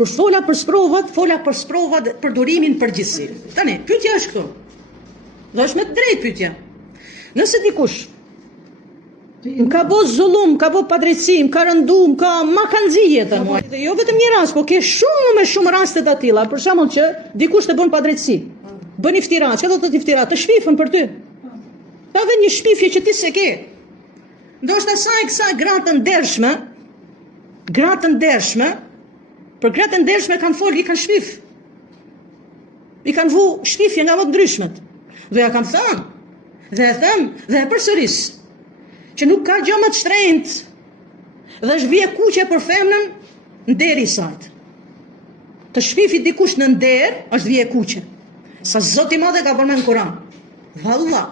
Kur fola për sprovat për durimin përgjithsi. Tani, pyetja është këtu. Dhe është me të drejtë pyetja. Nëse dikush më ka bo zullum, ka bo padrejtësi, më ka rëndu, ma ka nxi jetën mua. Dhe jo vetëm një rast, po ke shumë rastet atilla, për shembull që dikush të bën padrejtësi. Bën iftira, çka do të thotë iftira? Të shpifën për ty. Ta dhe një shpifje që ti se ke. Ndoshta sa gratë të ndershme, për gratë të ndershme kanë folë, i kanë shpif. I kanë vu shpifje nga më të ndryshmet. Dhe ja kam thënë, dhe e them, dhe e përsëris, që nuk ka gjë më të shtrenjtë dhe është vije kuqe për femnën nderi i saj. Të shpifi dikush në nder është vije kuqe. Sa Zoti i Madh ka përmend në Kur'an. Valla.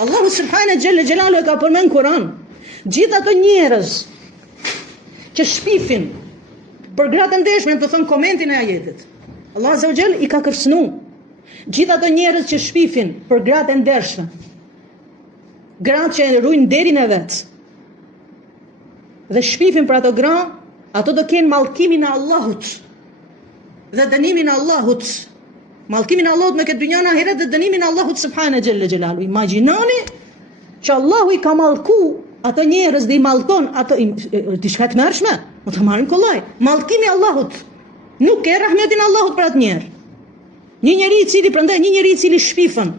Allahu subhanahu xhalla xhelalu e ka përmend në Kur'an. Gjithë ato njerëz që shpifin për gratë të ndershme, të thon komentin e ajetit. Allah azza wa jall i ka kërcënuar. Gjithë ato njerëz që shpifin për gratë të ndershme, gratë që e ruajnë nderin e vet, dhe shpifin për ato gra, ato do kenë mallkimin e Allahut dhe dënimin e Allahut. Mallkimin e Allahut në këtë dynjë në ahiret dhe dënimin e Allahut subhanahu xhalla xhelalu. Imagjinoni që Allahu i ka mallku ato njerëz dhe i mallkon ato diçka të mërshme, mos ta marrin kollaj. Mallkimi i Allahut nuk e rahmetin e Allahut për atë njerëz. Një njeri i cili shpifën,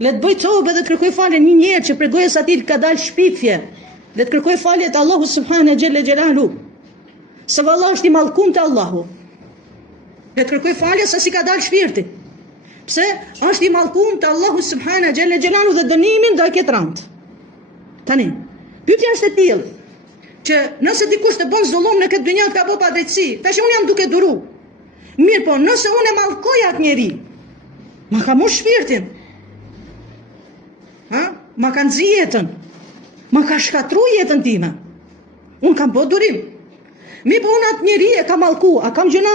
le të bëj tobe dhe të kërkoj falje një njerëz që prej gojës atij ka dalë shpifje, le të kërkoj falje te Allahu subhanahu xhalla xhelalu. Se valla është i mallkuar te Allahu. Le të kërkoj falje se si ka dalë shpirti. Pse? Është i mallkuar te Allahu subhanahu xhalla xhelalu dhe dënimin do e ketë rënd. Tani, pyetja është e tillë, që nëse dikush të bën zullum në këtë dynjë të ka bërë padrejtësi, tash unë jam duke duru. Mirë, po nëse unë e mallkoj atë njeri, ma ka mosh shpirtin. Ma ka nxi jetën. Ma ka shkatru jetën time. Unë kam bërë durim. Mirë, po unë atë njeri e ka mallku, a kam gjëna?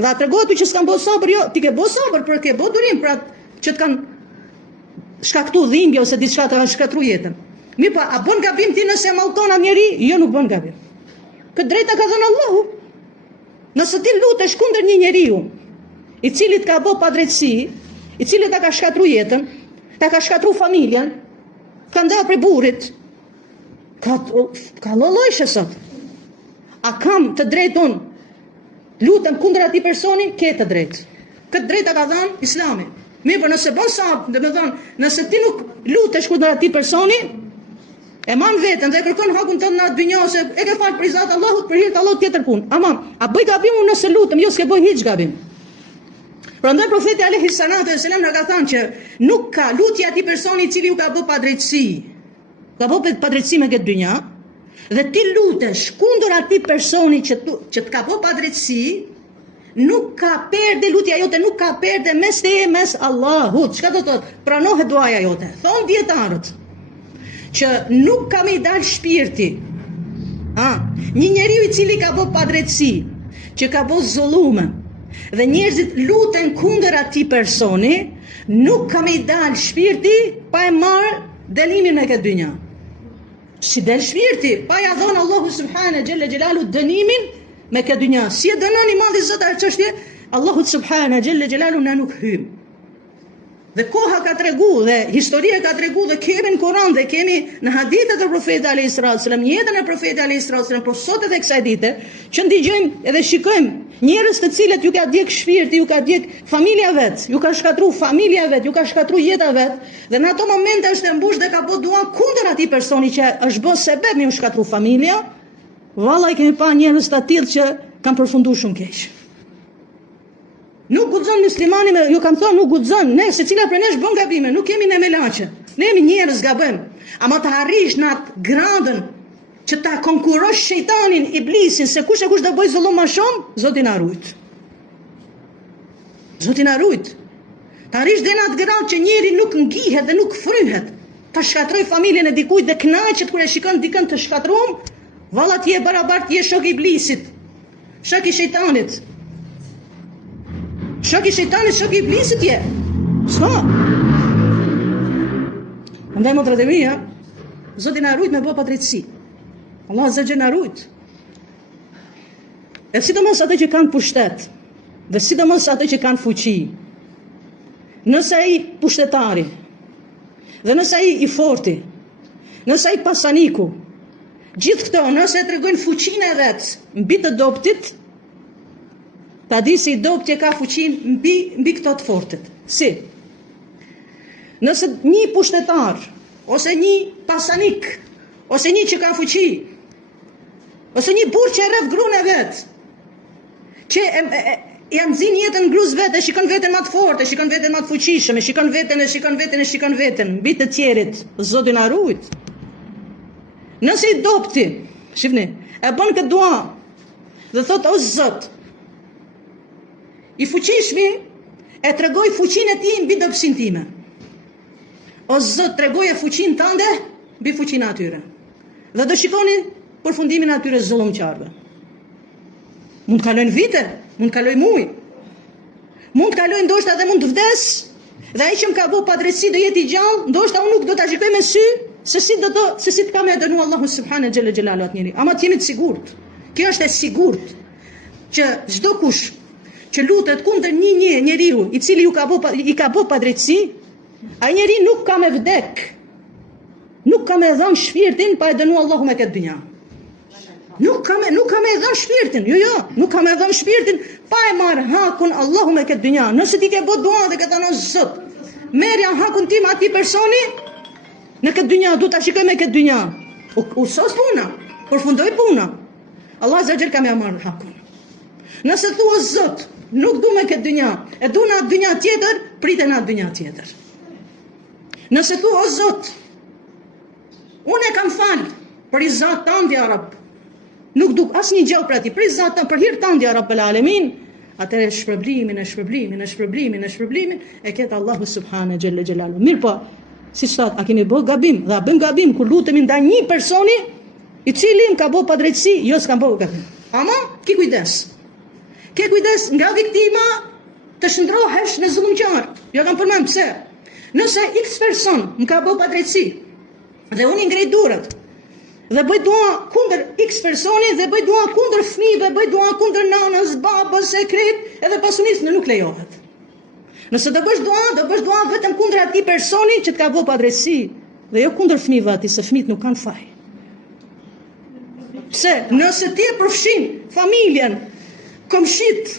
Dhe a tregohet ty që s'kam bërë sabër, jo, ti ke bërë sabër, për ke bërë durim për atë që të kanë shkaktu dhimbje ose diçka të kanë shkatru jetën. Mirë, po a bën gabim ti nëse mallkon atë njeri? Jo, nuk bën gabim. Këtë drejta ka dhënë Allahu. Nëse ti lutesh kundër një njeriu i cili të ka bërë padrejtësi, i cili ta ka shkatru jetën, ta ka shkatru familjen, ka ndarë prej burrit, ka llollojshë sot. A kam të drejtë unë? Lutem kundër atij personi, ke të drejtë. Këtë drejta ka dhënë Islami. Mirë, por nëse bën sabër, domethënë, nëse ti nuk lutesh kundër atij personi, e man veten dhe kërkon hakun tënd në atë dynjë ose e ke fal për izat Allahut, për hir të Allahut tjetër punë. Ama, a bëj gabim unë nëse lutem? Jo, s'ke bëj hiç gabim. Prandaj profeti alayhi salatu wasalam na ka thënë që nuk ka lutje atij personi i cili u ka bë padrejtësi. Ka bë padrejtësi me këtë dynjë, dhe ti lutesh kundër atij personi që të ka bë padrejtësi, nuk ka perde lutja jote, nuk ka perde mes teje mes Allahut. Çka do të thotë? Pranohet duaja jote. Thon dietarët që nuk ka me i dalë shpirti. Një njeriu i cili ka bë padrejtësi, që ka bë zullume, dhe njerëzit luten kundër atij personi, nuk ka me i dalë shpirti pa e marrë dënimin në këtë dynjë. Si del shpirti pa ja dhënë Allahu subhanahu xhalla xhelalu dënimin me këtë dynjë. Si e dënon i madhi Zot atë çështje? Allahu subhanahu xhalla xhelalu na nuk hym. Dhe koha ka tregu dhe historia ka tregu dhe kemi në Kur'an dhe kemi në hadithet e profetit alayhis salam, jetën e profetit alayhis salam, por sot edhe kësaj dite që ndigjojmë edhe shikojmë njerëz të cilët ju ka djeg shpirti, ju ka djeg familja vet, ju ka shkatru familja vet, ju ka shkatru jeta vet, dhe në ato momente është e mbush dhe ka bë dua kundër atij personi që është bë sebeb me u shkatru familja. Vallai kemi pa njerëz të tillë që kanë përfunduar shumë keq. Nuk guxon muslimani me, ju kam thënë, nuk guxon, ne secila prej nesh bën gabime, nuk kemi ne melaçe. Ne jemi njerëz gabojmë. Ama të arrish në atë gradën që ta konkurosh shejtanin, iblisin, se kush e kush do bëj zullum më shumë, Zoti na rujt. Zoti na rujt. Të arrish dhe në atë gradë që njeri nuk ngihet dhe nuk fryhet, ta shkatroj familjen e dikujt dhe kënaqet kur e shikon dikën të shkatruar, valla ti je barabart, ti je shok i iblisit, shok i shejtanit. Shok i shejtanit, shok i iblisit je. S'ka. Andaj motrat e mia, Zoti na rujt me bë padrejtësi. Allah azza xhe na rujt. e sidomos ato që kanë pushtet, dhe sidomos ato që kanë fuqi, nëse ai pushtetari, dhe nëse ai i forti, nëse ai pasaniku, gjithë këto nëse tregojnë fuqinë e vet mbi të dobtit, ta di se i dobti ka fuqinë mbi këto të fortit. Si? Nëse një pushtetar, ose një pasanik, ose një që ka fuqi, ose një burr që e rreth gruan e vet, që ja nxin jetën gruz vetë, e shikon veten më të fortë, e shikon veten më të fuqishëm, e shikon veten mbi të tjerit, Zoti na ruaj. Nëse i dobti, shifni, e bën këtë dua dhe thot o Zot, i fuqishmi e tregoj fuqinë e tij mbi dobësinë time. O Zot, tregoje fuqinë tënde mbi fuqinë atyre. Dhe do shikoni përfundimin atyre zullumqarëve. Mund të kalojnë vite, mund të kalojnë muaj, mund të kalojnë ndoshta dhe mund të vdes, dhe ai që më ka bërë padrejtësi do jetë i gjallë, ndoshta unë nuk do ta shikoj me sy, se si të ka me dënu Allahu subhanahu xhella xhelalu atë njeri. Ama të jeni të sigurt. Kjo është e sigurt që çdo kush që lutet kundër një njeriu i cili i ka bërë padrejtësi, ai njeri nuk ka me vdek. Nuk ka me dhënë shpirtin pa e dënu Allahu me këtë dynja. Nuk ka me dhënë shpirtin. Jo, nuk ka me dhënë shpirtin pa e marrë hakun Allahu me këtë dynja. Nëse ti ke bërë dua dhe ke thënë Zot, merja hakun tim atij personi në këtë dynja, du ta shikoj me këtë dynja. U sos puna, përfundoi puna. Allah azza xhel ka më marrë hakun. Nëse thua Zot, nuk du me këtë dynja, e du në atë dynja tjetër, pritë në atë dynja tjetër. Nëse thua o Zot, unë e kam falë për i Zot tanë ya Rab, nuk du asnjë gjë për ati, për i Zot tanë, për hir tanë ya Rabbel Alamin, atëherë shpërblimin e ketë Allahu subhanahu xhella xhelalu. Mirë po, si thot, a kemi bërë gabim, dhe a bëm gabim kur lutemi ndaj një personi i cili më ka bërë padrejtësi, jo s'kam bërë gabim. Ama ki kujdes. Ke kujdes nga viktima të shndrohesh në zullumqar. Jo kam përmend pse. Nëse X person më ka bërë padrejtësi dhe unë i ngrej durët dhe bëj dua kundër X personi dhe bëj dua kundër fëmijëve, bëj dua kundër nanës, babës, e krejt, edhe pasunisë nuk lejohet. Nëse do bësh dua vetëm kundër atij personi që të ka bërë padrejtësi dhe jo kundër fëmijëve atij, se fëmijët nuk kanë faj. Pse? Nëse ti e përfshin familjen, komshit,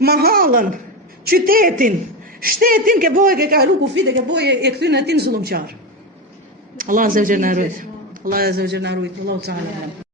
mahallën, qytetin, shtetin, ke boje, ke kalu kufit, ke boje, e këthyn e ti në zullumqar. Allah azza wa jalla na ruaj. Allah azza wa jalla na ruaj. Allahu ta'ala.